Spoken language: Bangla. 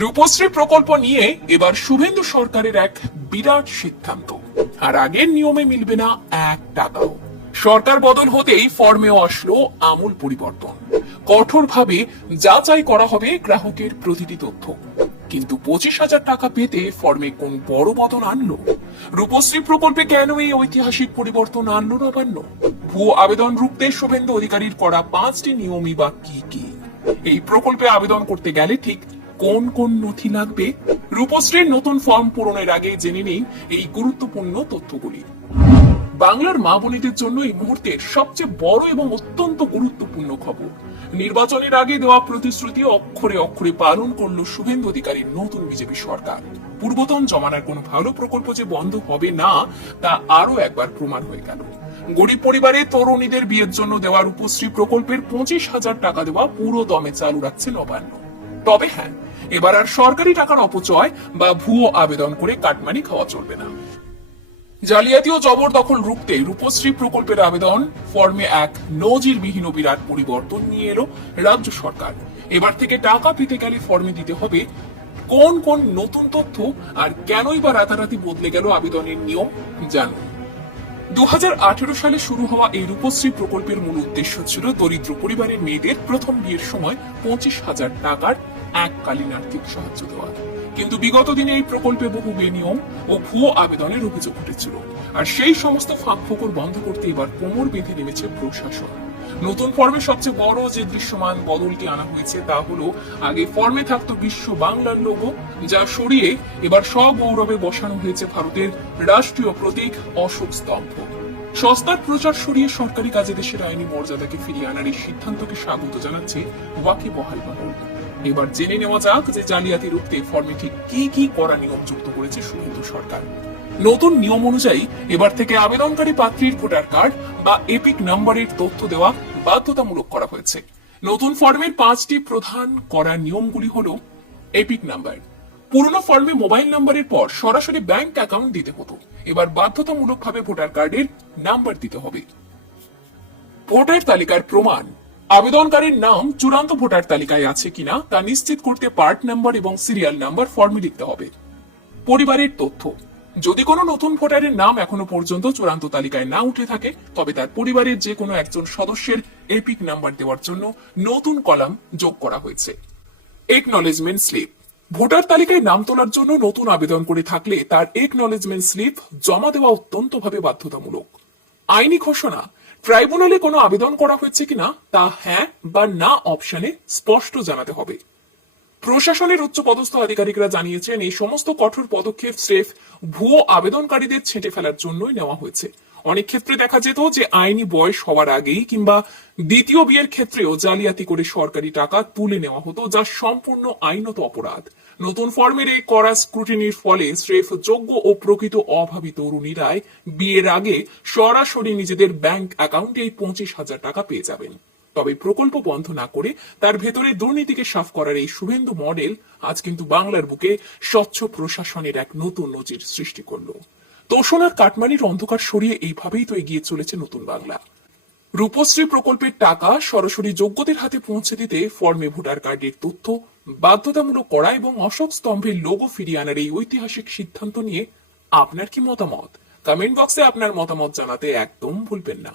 রূপশ্রী প্রকল্প নিয়ে এবার শুভেন্দু সরকারের এক বিরাট সিদ্ধান্ত। আর আগের নিয়মে মিলবে না 1 টাকাও। সরকার বদল হতেই ফর্মেও আসলো আমূল পরিবর্তন। কঠোরভাবে যাচাই করা হবে গ্রাহকের প্রতিটি তথ্য। কিন্তু 25,000 টাকা পেতে ফর্মে কোন বড় বদল আনলো? রূপশ্রী প্রকল্পে কেন এই ঐতিহাসিক পরিবর্তন আনলো নবান্ন? ভুয়ো আবেদন রুখতে শুভেন্দু অধিকারীর করা 5টি নিয়মই বা কি কি? এই প্রকল্পে আবেদন করতে গেলে ঠিক কোন কোন নথি লাগবে? রূপশ্রীর নতুন ফর্ম পূরণের আগে জেনে নিন এই গুরুত্বপূর্ণ তথ্যগুলি। বাংলার মা বোনেদের জন্য এই মুহূর্তের সবচেয়ে বড় এবং অত্যন্ত গুরুত্বপূর্ণ খবর। নির্বাচনের আগে দেওয়া প্রতিশ্রুতি অক্ষরে অক্ষরে পালন করলো শুভেন্দু অধিকারীর নতুন বিজেপি সরকার। পূর্বতন জমানার কোনো ভালো প্রকল্প যে বন্ধ হবে না তা আরো একবার প্রমাণ হয়ে গেল। গরিব পরিবারের তরুণীদের বিয়ের জন্য দেওয়া রূপশ্রী প্রকল্পের 25,000 টাকা দেওয়া পুরো দমে চালু রাখছে নবান্ন। তবে হ্যাঁ, এবার আর সরকারি টাকার অপচয় বা ভুয়ো আবেদন করে কাটমানি খাওয়া চলবে না। জালিয়াতি ও জবরদখল রুখতে রূপশ্রী প্রকল্পের আবেদন ফর্মে এক নজিরবিহীন বিরাট পরিবর্তন নিয়ে এলো রাজ্য সরকার। এবার থেকে টাকা পেতে গেলে ফর্মে দিতে হবে কোন কোন নতুন তথ্য, আর কেনই বা রাতারাতি বদলে গেল আবেদনের নিয়ম জানুন। 2018 সালে শুরু হওয়া এই রূপশ্রী প্রকল্পের মূল উদ্দেশ্য ছিল দরিদ্র পরিবারের মেয়েদের প্রথম বিয়ের সময় 25,000 টাকার এককালীন আর্থিক সাহায্য দেওয়া। কিন্তু বিগত দিনে এই প্রকল্পে বহু বেনিয়ম ও ভুয়ো আবেদনের অভিযোগ উঠেছিল। আর সেই সমস্ত ফাঁক-ফোকর বন্ধ করতে এবার কোমর বেঁধে নেমেছে প্রশাসন। নতুন ফর্মে সবচেয়ে বড় যে দৃশ্যমান বদলটি আনা হয়েছে তা হলো, আগে ফর্মে থাকতো বিশ্ব বাংলার লোগো, যা সরিয়ে এবার সগৌরবে বসানো হয়েছে ভারতের রাষ্ট্রীয় প্রতীক অশোক স্তম্ভ। সস্তার প্রচার সরিয়ে সরকারি কাজে দেশের আইনি মর্যাদাকে ফিরিয়ে আনার এই সিদ্ধান্তকে স্বাগত জানাচ্ছে ওয়াকিবহাল মহল। এবার জেনে নেওয়া যাক যে জালিয়াতি রুখতে ফর্মে ঠিক কি কি করা নিয়ম যুক্ত করেছে শুভেন্দু সরকার। নতুন নিয়ম অনুযায়ী এবার থেকে আবেদনকারী পাত্রীর ভোটার কার্ড বা এপিক নাম্বারের তথ্য দেওয়া বাধ্যতামূলক করা হয়েছে। নতুন ফর্মের 5টি প্রধান করা নিয়মগুলি হলো: এপিক নাম্বার। পুরনো ফর্মে মোবাইল নাম্বারের পর সরাসরি ব্যাংক অ্যাকাউন্ট দিতে হতো, এবার বাধ্যতামূলকভাবে ভোটার কার্ডের নাম্বার দিতে হবে। ভোটার তালিকার প্রমাণ। আবেদনকারীর নাম চূড়ান্ত ভোটার তালিকায় আছে কিনা তা নিশ্চিত করতে পার্ট নাম্বার এবং সিরিয়াল নাম্বার ফর্মে লিখতে হবে। পরিবারের তথ্য। যদি কোনো নতুন ভোটারের নাম এখনো পর্যন্ত চূড়ান্ত তালিকায় না উঠে থাকে, তবে তার পরিবারের যে কোনো একজন সদস্যের এপিক নাম্বার দেওয়ার জন্য নতুন কলাম যোগ করা হয়েছে। Acknowledgement slip. ভোটার তালিকায় নাম তোলার জন্য নতুন আবেদন করে থাকলে তার একনলেজমেন্ট স্লিপ জমা দেওয়া অত্যন্তভাবে বাধ্যতামূলক। আইনি ঘোষণা। ট্রাইব্যুনালে কোনো আবেদন করা হয়েছে কিনা তা হ্যাঁ বা না অপশনে স্পষ্ট জানাতে হবে। প্রশাসনের উচ্চপদস্থ আধিকারিকরা জানিয়েছেন, এই সমস্ত কঠোর পদক্ষেপ স্রেফ ভুয়ো আবেদনকারীদের ছেঁটে ফেলার জন্যই নেওয়া হয়েছে। অনেক ক্ষেত্রে দেখা যেত যে আইনি বয়স হওয়ার আগেই কিংবা দ্বিতীয় বিয়ের ক্ষেত্রেও জালিয়াতি করে সরকারি টাকা তুলে নেওয়া হতো, যা সম্পূর্ণ আইনত অপরাধ। নতুন ফর্মের এই কড়া স্ক্রুটিনির ফলে স্রেফ যোগ্য ও প্রকৃত অভাবী তরুণীরাই বিয়ের আগে সরাসরি নিজেদের ব্যাংক অ্যাকাউন্টে এই 25,000 টাকা পেয়ে যাবেন। তবে প্রকল্প বন্ধ না করে তার ভেতরে দুর্নীতিকে সাফ করার এই শুভেন্দু মডেল আজ কিন্তু বাংলার বুকে স্বচ্ছ প্রশাসনের এক নতুন নজির সৃষ্টি করলো। তোষণার কাটমানির অন্ধকার সরিয়ে এইভাবেই তো এগিয়ে চলেছে নতুন বাংলা। রূপশ্রী প্রকল্পের টাকা সরাসরি যোগ্যদের হাতে পৌঁছে দিতে ফর্মে ভোটার কার্ডের তথ্য বাধ্যতামূলক করা এবং অশোক স্তম্ভের লোগো ফিরিয়ে আনার এই ঐতিহাসিক সিদ্ধান্ত নিয়ে আপনার কি মতামত? কমেন্ট বক্সে আপনার মতামত জানাতে একদম ভুলবেন না।